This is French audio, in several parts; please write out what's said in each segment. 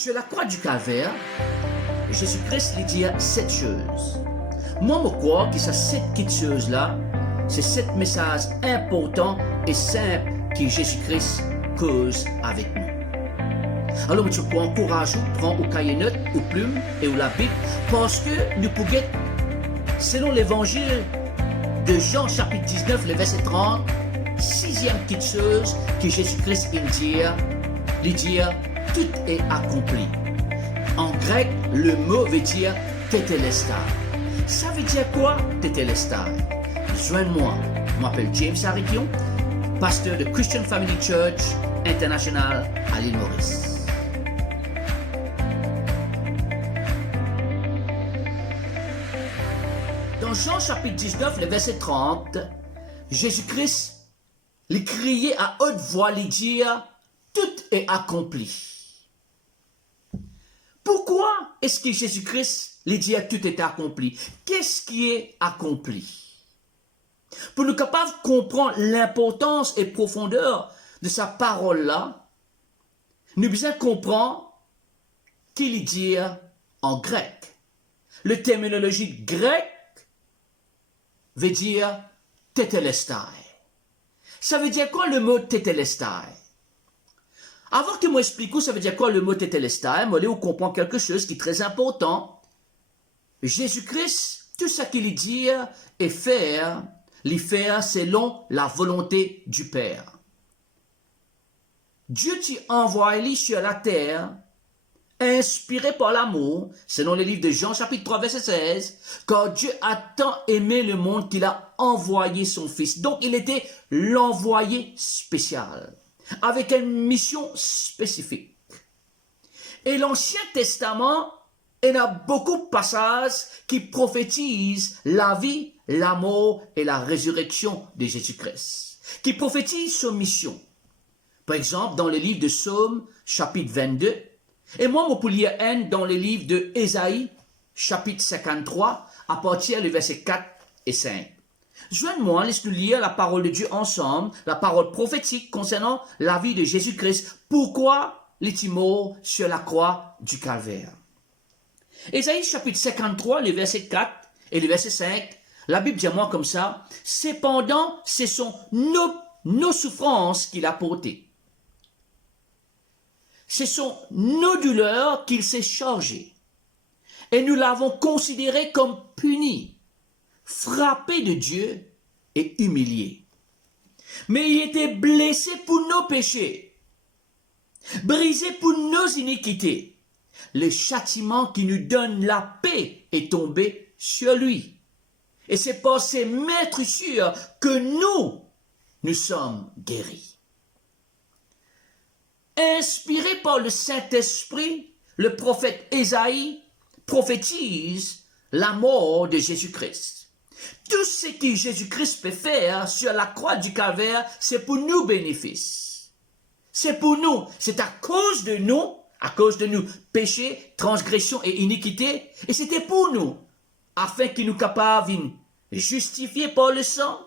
Sur la croix du calvaire, Jésus-Christ lui dit 7 choses. Moi, je crois que ces 7 petites choses-là, c'est 7 messages importants et simples que Jésus-Christ cause avec nous. Alors, je peux encourager, prends au cahier note, aux plumes et ou la Bible, parce que nous pouvons, selon l'évangile de Jean chapitre 19, le verset 30, 6e petite chose que Jésus-Christ il dit, tout est accompli. En grec, le mot veut dire tetelestai. Ça veut dire quoi, tetelestai? Joigne-moi. Je m'appelle James Arikion, pasteur de Christian Family Church International à l'île Maurice. Dans Jean chapitre 19, le verset 30, Jésus-Christ lui criait à haute voix, lui dire, tout est accompli. Pourquoi est-ce que Jésus-Christ lui dit tout est accompli? Qu'est-ce qui est accompli? Pour nous capables de comprendre l'importance et profondeur de sa parole-là, nous devons comprendre qu'il dit en grec. Le terminologie grecque veut dire tetelestai. Ça veut dire quoi le mot tetelestai? Avant que moi explique ça veut dire quoi le mot tetelestai, moi on comprend quelque chose qui est très important. Jésus-Christ, tout ce qu'il dit et faire, les faire selon la volonté du Père. Dieu t'a envoyé sur la terre, inspiré par l'amour, selon le livre de Jean chapitre 3 verset 16, car Dieu a tant aimé le monde qu'il a envoyé son Fils. Donc il était l'envoyé spécial, avec une mission spécifique. Et l'Ancien Testament, il y a beaucoup de passages qui prophétisent la vie, la mort et la résurrection de Jésus-Christ, qui prophétisent sa mission. Par exemple, dans le livre de Psaume, chapitre 22, et moi, je peux lire dans le livre de Ésaïe, chapitre 53, à partir du verset 4 et 5. Joigne-moi, laisse-nous lire la parole de Dieu ensemble, la parole prophétique concernant la vie de Jésus-Christ. Pourquoi est-il mort sur la croix du calvaire? Ésaïe chapitre 53, le verset 4 et le verset 5, la Bible dit moi comme ça, « Cependant, ce sont nos souffrances qu'il a portées. Ce sont nos douleurs qu'il s'est chargé. Et nous l'avons considéré comme puni, frappé de Dieu et humilié. Mais il était blessé pour nos péchés, brisé pour nos iniquités. Le châtiment qui nous donne la paix est tombé sur lui. Et c'est par ses meurtrissures que nous sommes guéris. » Inspiré par le Saint-Esprit, le prophète Ésaïe prophétise la mort de Jésus-Christ. Tout ce que Jésus-Christ peut faire sur la croix du calvaire, c'est pour nous bénéfice. C'est pour nous, c'est à cause de nous, péchés, transgressions et iniquités, et c'était pour nous, afin qu'il nous capable de justifier par le sang,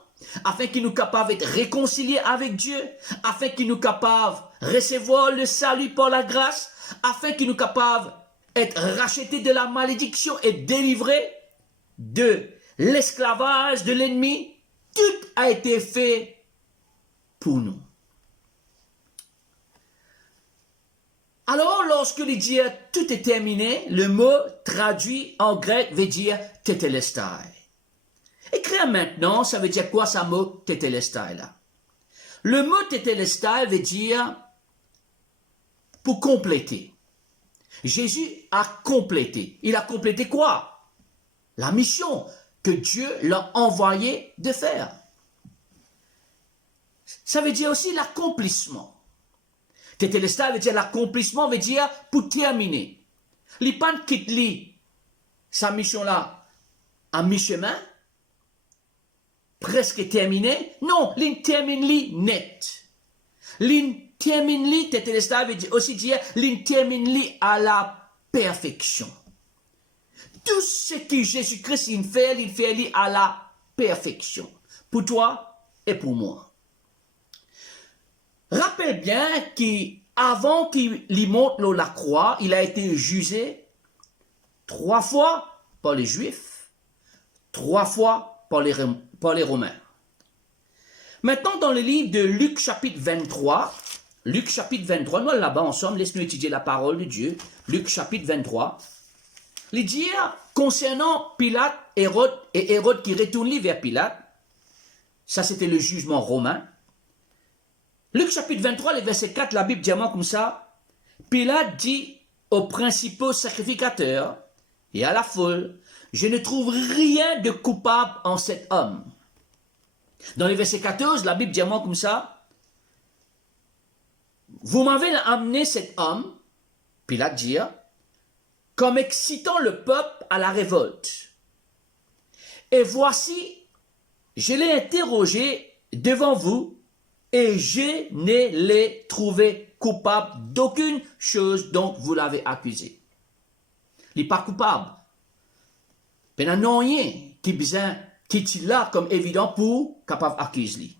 afin qu'il nous capable d'être réconciliés avec Dieu, afin qu'il nous capable de recevoir le salut par la grâce, afin qu'il nous capable d'être rachetés de la malédiction et délivrés de l'esclavage de l'ennemi. Tout a été fait pour nous. Alors, lorsque il dit tout est terminé, le mot traduit en grec veut dire tetelestai. Écrire maintenant, ça veut dire quoi ce mot tetelestai là? Le mot tetelestai veut dire pour compléter. Jésus a complété. Il a complété quoi? La mission que Dieu l'a envoyé de faire. Ça veut dire aussi l'accomplissement. Tetelestai veut dire l'accomplissement, veut dire pour terminer. Il pas quitte sa mission là à mi-chemin, presque terminé. Non, il termine net. Il termine tetelestai veut aussi dire il termine à la perfection. Tout ce que Jésus-Christ il fait à la perfection. Pour toi et pour moi. Rappelle bien qu'à avant qu'il y monte la croix, il a été jugé 3 fois par les Juifs, 3 fois par les Romains. Maintenant, dans le livre de Luc chapitre 23, nous là-bas ensemble, laisse-nous étudier la parole de Dieu. Luc chapitre 23. Il dit concernant Pilate, Hérode et Hérode qui retourne vers Pilate, ça c'était le jugement romain. Luc chapitre 23, le verset 4, la Bible dit comme ça, Pilate dit aux principaux sacrificateurs et à la foule, je ne trouve rien de coupable en cet homme. Dans le verset 14, la Bible dit comme ça, vous m'avez amené cet homme, Pilate dit, comme excitant le peuple à la révolte. Et voici, je l'ai interrogé devant vous, et je ne l'ai trouvé coupable d'aucune chose dont vous l'avez accusé. Il n'est pas coupable. Il n'y a rien qui est là comme évident pour capable d'accuser lui.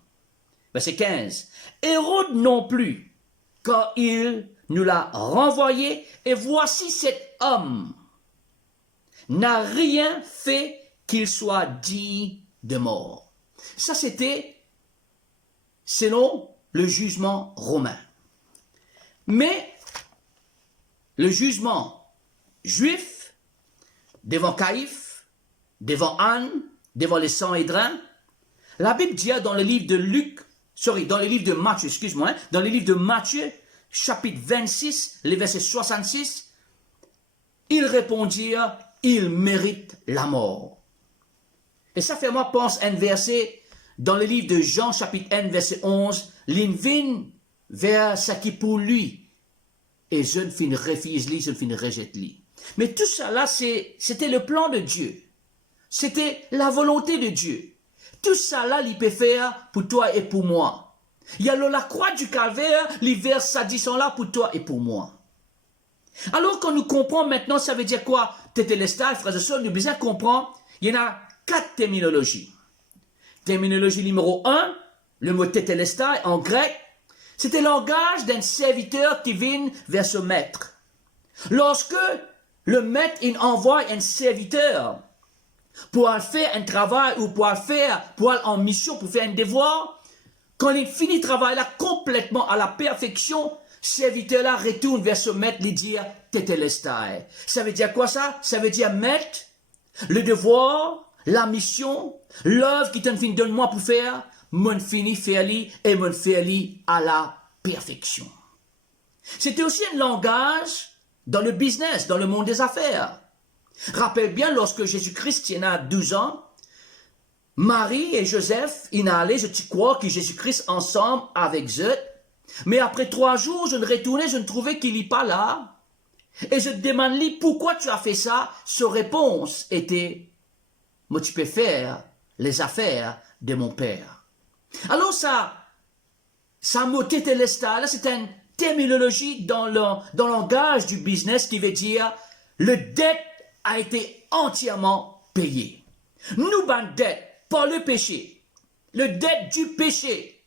Verset 15. Hérode non plus, car il nous l'a renvoyé, et voici cet homme n'a rien fait qu'il soit digne de mort. Ça, c'était selon le jugement romain. Mais le jugement juif, devant Caïphe, devant Anne, devant les Sanhédrins, la Bible dit dans le livre de dans le livre de Matthieu, dans le livre de Matthieu, chapitre 26, les versets 66, ils répondirent, il mérite la mort. Et ça fait moi pense à un verset dans le livre de Jean, chapitre 1, verset 11, l'invine vers ce qui pour lui, et je ne fin refuse lui, je ne fin rejette lui. Mais tout ça là, c'était le plan de Dieu. C'était la volonté de Dieu. Tout ça là, il peut faire pour toi et pour moi. Il y a la croix du calvaire, l'hiver sadissant là pour toi et pour moi. Alors quand nous comprenons maintenant, ça veut dire quoi? Tétélestai, frères et sœurs, nous besoin comprendre, il y en a 4 terminologies. Terminologie numéro 1, le mot tétélestai en grec, c'était le langage d'un serviteur qui vient vers son maître. Lorsque le maître il envoie un serviteur pour aller faire un travail ou pour aller en mission, pour faire un devoir, quand il finit le travail là complètement à la perfection, serviteur là retourne vers son maître lui dire tétélestai. Ça veut dire quoi ça? Ça veut dire maître, le devoir, la mission, l'œuvre qui t'en fin donne-moi pour faire, m'en fini faire li et m'en faire li à la perfection. C'était aussi un langage dans le business, dans le monde des affaires. Rappelle bien, lorsque Jésus-Christ a 12 ans, Marie et Joseph, ils allaient, je te crois, que Jésus-Christ ensemble avec eux. Mais après 3 jours, je ne retournais, je ne trouvais qu'il n'est pas là. Et je te demande lui, pourquoi tu as fait ça? Sa réponse était, moi tu peux faire les affaires de mon père. Alors ça mot tétélestai, c'est une terminologie dans le langage du business qui veut dire, le dette a été entièrement payé. Nous ban dette par le péché, le dette du péché,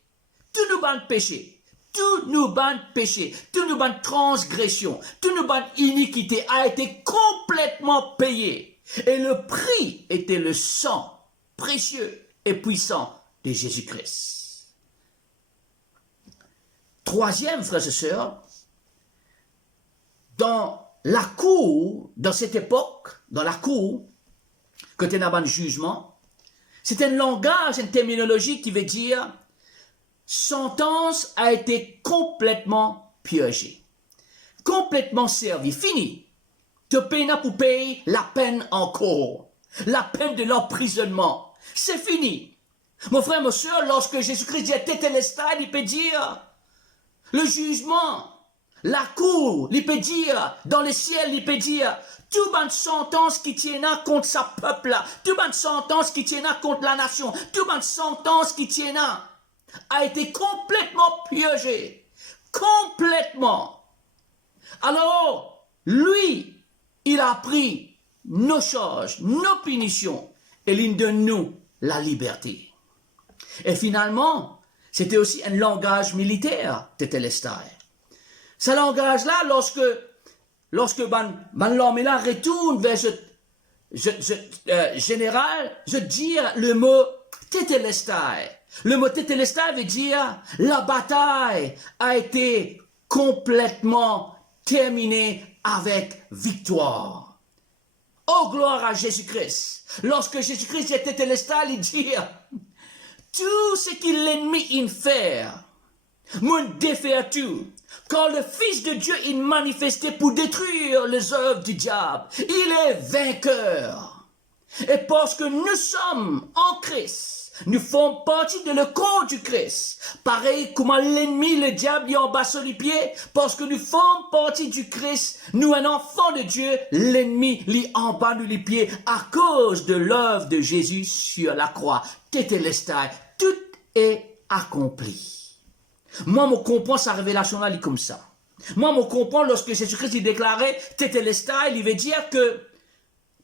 tout nous ban péché, tout nous ban péché, tout nous ban transgression, tout nous ban iniquité a été complètement payé. Et le prix était le sang précieux et puissant de Jésus-Christ. Troisième, frères et sœurs, dans la cour, dans cette époque, dans la cour, quand il y a un jugement, c'est un langage, une terminologie qui veut dire sentence a été complètement purgée, complètement servie, fini. Tu payes pour payer la peine encore, la peine de l'emprisonnement. C'est fini. Mon frère, ma soeur, lorsque Jésus-Christ dit tétélestai, il peut dire le jugement, la cour, il peut dire, dans le ciel, il peut dire, tout bonne sentence qui tient contre sa peuple, tout bonne sentence qui tient contre la nation, tout bonne sentence qui tient a été complètement purgée. Complètement. Alors, lui, il a pris nos charges, nos punitions, et il donne nous la liberté. Et finalement, c'était aussi un langage militaire, tétélestai. Ce langage-là, lorsque l'homme là retourne vers général, je dis le mot tetelestai. Le mot tetelestai veut dire la bataille a été complètement terminée avec victoire. Oh, gloire à Jésus-Christ. Lorsque Jésus-Christ était tetelestai, il dit tout ce que l'ennemi il fait, mon défaire tout. Quand le Fils de Dieu est manifesté pour détruire les œuvres du diable, il est vainqueur. Et parce que nous sommes en Christ, nous faisons partie de le corps du Christ. Pareil comme l'ennemi, le diable, est en bas sur les pieds, parce que nous faisons partie du Christ, nous un enfant de Dieu, l'ennemi est en bas de les pieds à cause de l'œuvre de Jésus sur la croix. Tetelestai, tout est accompli. Moi, je comprends sa révélation-là, il est comme ça. Moi, je comprends lorsque Jésus-Christ il déclarait tetelestai, il veut dire que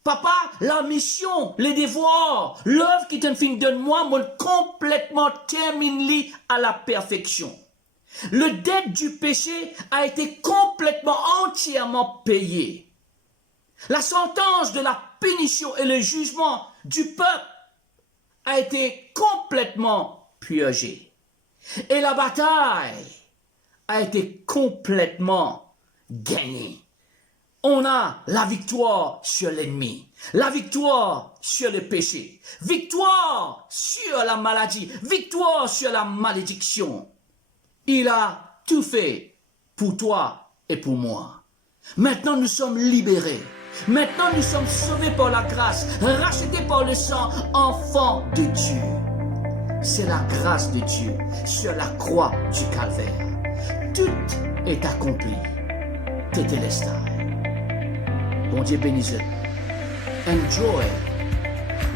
papa, la mission, les devoirs, l'œuvre qui t'en fin de moi, m'ont complètement terminé à la perfection. Le dette du péché a été complètement, entièrement payé. La sentence de la punition et le jugement du peuple a été complètement purgé. Et la bataille a été complètement gagnée. On a la victoire sur l'ennemi, la victoire sur le péché, victoire sur la maladie, victoire sur la malédiction. Il a tout fait pour toi et pour moi. Maintenant, nous sommes libérés. Maintenant, nous sommes sauvés par la grâce, rachetés par le sang, enfants de Dieu. C'est la grâce de Dieu sur la croix du calvaire. Tout est accompli. Tetelestai. Bon Dieu bénisse. Enjoy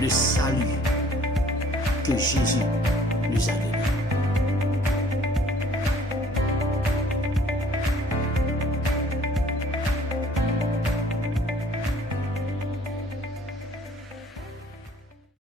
le salut que Jésus nous a donné.